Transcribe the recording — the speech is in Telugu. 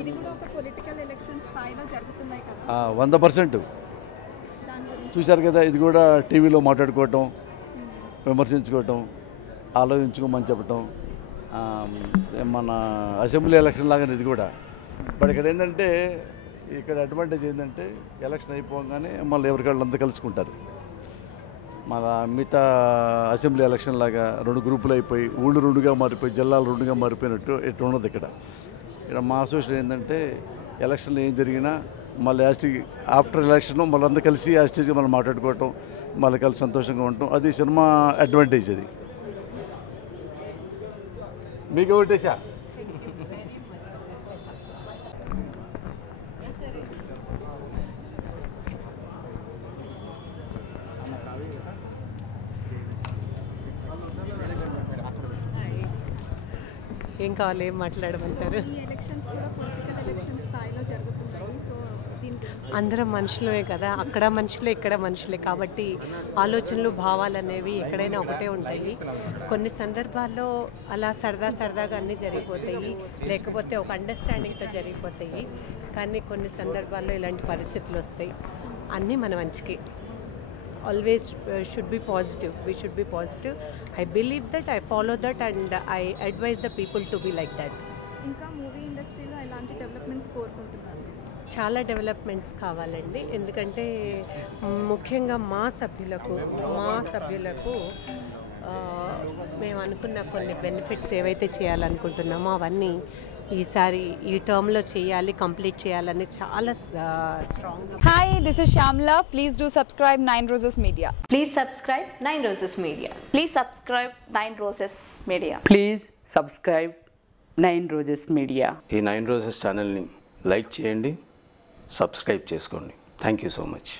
ఇది కూడా ఒక పొలిటికల్ ఎలక్షన్ స్థాయిలో జరుగుతున్నాయి కదా. 100% చూశారు కదా. ఇది కూడా టీవీలో మాట్లాడుకోవటం, విమర్శించుకోవటం, ఆలోచించుకోమని చెప్పటం, మన అసెంబ్లీ ఎలక్షన్ లాగానే ఇది కూడా. బట్ ఇక్కడ ఏంటంటే, ఇక్కడ అడ్వాంటేజ్ ఏంటంటే ఎలక్షన్ అయిపోగానే మళ్ళీ ఎవరికాళ్ళు అంతా కలుసుకుంటారు. మన మిగతా అసెంబ్లీ ఎలక్షన్ లాగా 2 గ్రూపులు అయిపోయి ఊళ్ళు 2గా మారిపోయి జిల్లాలు 2గా మారిపోయినట్టు ఎట్లా ఉన్నది ఇక్కడ. ఇక్కడ మా అసోసియేషన్ ఏంటంటే ఎలక్షన్లో ఏం జరిగినా మళ్ళీ ఆఫ్టర్ ఎలక్షన్ మళ్ళీ అందరూ కలిసి యాస్టేజ్గా మనం మాట్లాడుకోవటం, మళ్ళీ కలిసి సంతోషంగా ఉండటం, అది సినిమా అడ్వాంటేజ్. అది మీకు ఒకటేసా. ఏం కావాలి, ఏం మాట్లాడమంటారు? అందరం మనుషులమే కదా, అక్కడ మనుషులే ఇక్కడ మనుషులే కాబట్టి ఆలోచనలు భావాలు అనేవి ఎక్కడైనా ఒకటే ఉంటాయి. కొన్ని సందర్భాల్లో అలా సరదాగా అన్నీ జరిగిపోతాయి, లేకపోతే ఒక అండర్స్టాండింగ్తో జరిగిపోతాయి. కానీ కొన్ని సందర్భాల్లో ఇలాంటి పరిస్థితులు వస్తాయి. అన్నీ మన మంచికి. Always should be positive. We should be positive. I believe that, I follow that, and I advise the people to be like that. ఇంకా మూవీ ఇండస్ట్రీలో ఎలాంటి డెవలప్మెంట్స్ కోరుకుంటున్నారు? చాలా డెవలప్మెంట్స్ కావాలండి. ఎందుకంటే ముఖ్యంగా మా సభ్యులకు మేము అనుకున్న కొన్ని బెనిఫిట్స్ ఏవైతే చేయాలనుకుంటున్నామో అవన్నీ ఈసారి ఈ టర్మ్లో చేయాలి, కంప్లీట్ చేయాలని చాలా strong. Hi, this is Shamla. Please do subscribe 9 Roses Media. Please subscribe 9 Roses Media. Please subscribe 9 Roses Media. Please subscribe 9 Roses Media. ఈ 9 Roses ఛానల్ని లైక్ చేయండి, సబ్స్క్రైబ్ చేసుకోండి. Thank you so much.